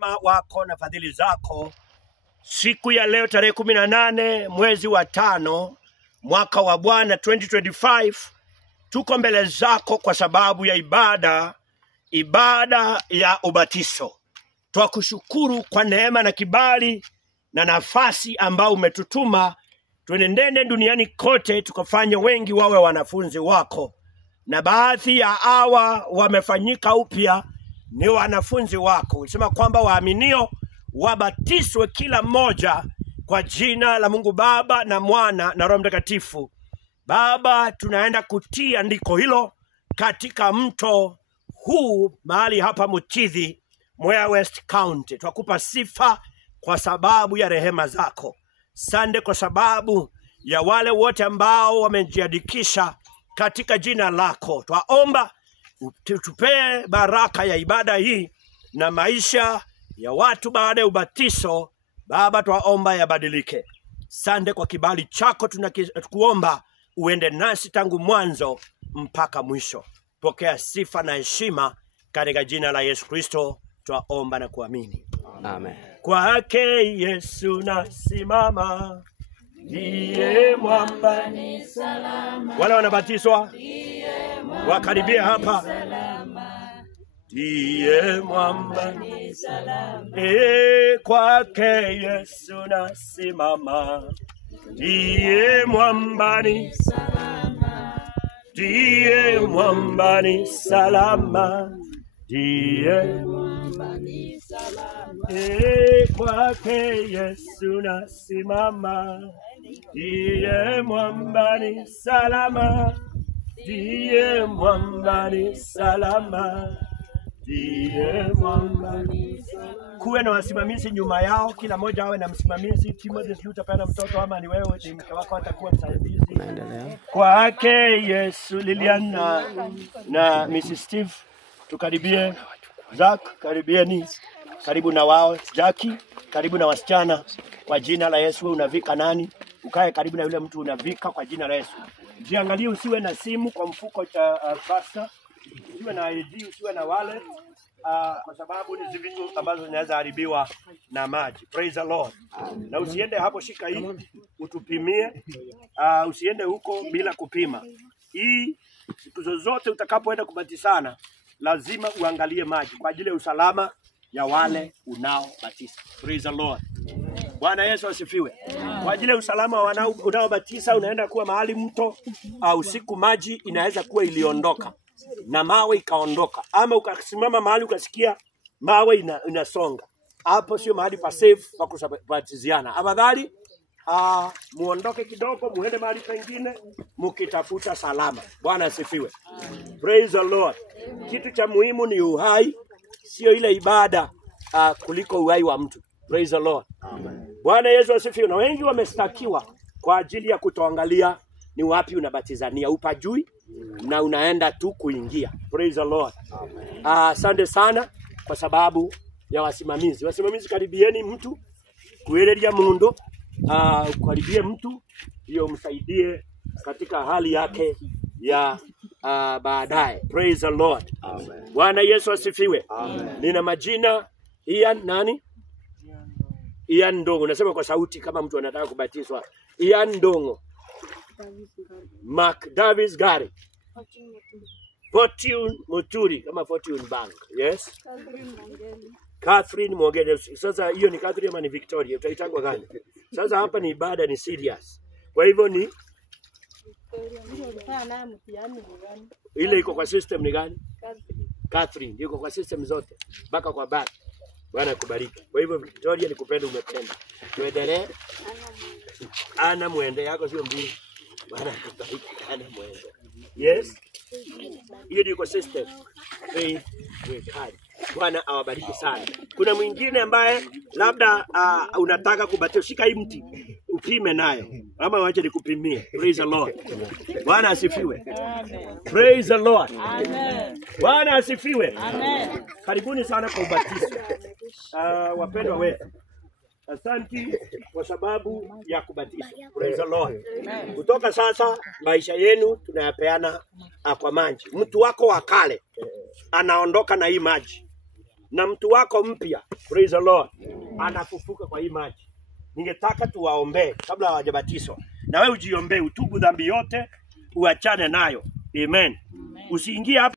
wema wako na fadhili zako. Siku ya leo tarehe 18 mwezi wa 5 mwaka wa Bwana 2025, tuko mbele zako kwa sababu ya ibada ya ubatizo. Twakushukuru kwa neema na kibali na nafasi ambao umetutuma tuenende duniani kote tukafanya wengi wawe wanafunzi wako. Na baadhi ya hawa wamefanyika upya ni wanafunzi wako. Ulisema kwamba waaminio wabatizwe kila mmoja kwa jina la Mungu Baba na Mwana na Roho Mtakatifu. Baba, tunaenda kutia andiko hilo katika mto huu mahali hapa Mutithi, Mwea West County. Twakupa sifa kwa sababu ya rehema zako. Sande kwa sababu ya wale wote ambao wamejiandikisha katika jina lako. Twaomba utupee baraka ya ibada hii na maisha ya watu baada ya ubatizo. Baba, twaomba yabadilike. Sande kwa kibali chako, tunakuomba uende nasi tangu mwanzo mpaka mwisho. Pokea sifa na heshima katika jina la Yesu Kristo twaomba na kuamini. Amen. Kwake Yesu nasimama, ndiye mwamba ni salama. Wale wanabatizwa wakaribia hapa. Ndiye mwamba ni salama. Kwake Yesu nasimama, ndiye mwamba ni salama. Ndiye mwamba ni salama. Ndiye mwamba ni salama. Kwake Yesu nasimama, ndiye mwamba ni salama. Ndiye mwamba ni salama. Ndiye mwamba ni salama. Kuwe na wasimamizi nyuma yao, kila mmoja awe na msimamizi. Timothy, sijui utapenda mtoto ama ni wewe, ni mke wako atakuwa msaidizi. Kwake Yesu. Lilian na Mrs. Steve tukaribie. Zack, karibieni. Karibu na wao. Jackie, karibu na wasichana. Kwa jina la Yesu. Unavika nani? Ukae karibu na yule mtu unavika kwa jina la Yesu. Jiangalie, usiwe na simu kwa mfuko cha pasta. Usiwe na ID, usiwe na wallet. Kwa sababu ni vitu ambazo zinaweza haribiwa na maji. Praise the Lord. Na usiende hapo, shika hii utupimie. Usiende huko bila kupima. Hii siku zozote utakapoenda kubatizana lazima uangalie maji kwa ajili ya usalama ya wale unaobatiza. Praise the Lord. Bwana Yesu asifiwe. Kwa ajili ya usalama wa unaobatiza, unaenda kuwa mahali mto usiku, maji inaweza kuwa iliondoka na mawe ikaondoka, ama ukasimama mahali ukasikia mawe inasonga. Hapo sio mahali pa safe pa kubatiziana. Afadhali muondoke kidogo, muende mahali pengine mkitafuta salama. Bwana asifiwe. Praise the Lord. Kitu cha muhimu ni uhai, sio ile ibada kuliko uhai wa mtu. Praise the Lord. Bwana Yesu asifiwe. Na wengi wamestakiwa kwa ajili ya kutoangalia ni wapi unabatizania. Upajui na unaenda tu kuingia. Praise the Lord. Asante sana kwa sababu ya wasimamizi. Wasimamizi, karibieni mtu kuelelia mundu. Karibie mtu hiyo, msaidie katika hali yake ya baadaye. Praise the Lord. Amen. Bwana Yesu asifiwe. Amen. Nina majina Ian nani? Ian Ndongo. Nasema kwa sauti kama mtu anataka kubatizwa. Ian Ndongo. Mark Davis Gary. Fortune Muturi kama Fortune Bank. Yes. Catherine Mogele. Sasa hiyo ni Catherine ama ni Victoria? Utaitangwa gani? Sasa hapa ni ibada, ni serious. Kwa hivyo ni ile iko kwa system ni gani? Catherine iko kwa system zote mpaka kwa back. Bwana kubariki. Kwa hivyo Victoria, nikupenda, umependa. Tuendelee. Ana mwende yako sio mbili. Bwana kubariki. Ana mwende. Yes. Hiyo ndio system. Faith with God. Bwana awabariki sana. Kuna mwingine ambaye labda unataka kubatizwa, shika hii mti upime nayo, ama waache nikupimie. Praise the Lord. Bwana asifiwe. Amen. Praise the Lord. Amen. Bwana asifiwe. Amen. Karibuni sana kwa ubatizo. Wapendwa wetu, asante kwa sababu ya kubatizwa. Praise the Lord. Amen. Kutoka sasa maisha yenu tunayapeana kwa maji. Mtu wako wa kale anaondoka na hii maji. na mtu wako mpya, praise the Lord, anafufuka kwa hii maji. Ningetaka tuwaombee kabla hawajabatizwa. Na wewe ujiombee, utubu dhambi yote, uachane nayo. Amen. Usiingie hapa